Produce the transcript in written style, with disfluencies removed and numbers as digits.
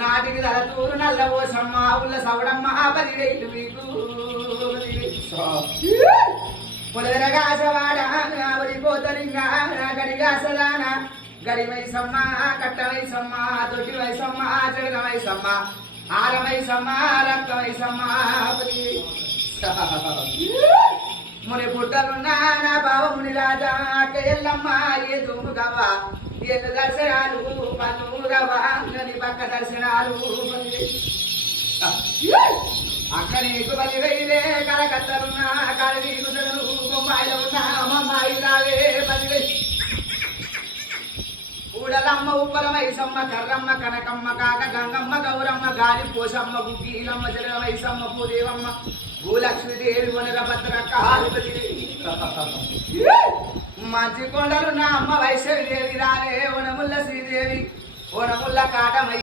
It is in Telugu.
నాటికి తలతూరు నల్ల పోసమ్మ ఉల్ల సవడమ్మ 10,000 మీకు పొలదరగాసవాడ వదిపోతలింగా గడిగాసదాన గడి వయసమ్మ కట్ట వయసమ్మ తొట్టి వయసమ్మ చెడల వయసమ్మ ఆర వయసమ్మ రక్త వయసమ్మ ముని పుట్టలున్నా నా బావ ముని రాజా ఎల్లమ్మ ఏ తుమ్ముగవా ఎల్ల దర్శనాలు పన్నుగవా అని పక్క దర్శనాలు అక్క నీకు బలి వెయ్యిలే కలకత్తలున్నా కల నీకు బొమ్మాయిలో ఉన్నా అమ్మమ్మాయి రావే బలి వెయ్యి ఊడలమ్మ ఉప్పలమైసమ్మ కర్రమ్మ కనకమ్మ కాక గంగమ్మ గౌరమ్మ గాలి పోసమ్మ గుగ్గీలమ్మ జల వైసమ్మ భూదేవమ్మ భూలక్ష్మీదేవి వనరభద్రక్క హారిపతి మంచి కొండలు నా అమ్మ వైష్ణవిదేవి రావే వనముల్ల శ్రీదేవి వనముల్ల కాటమై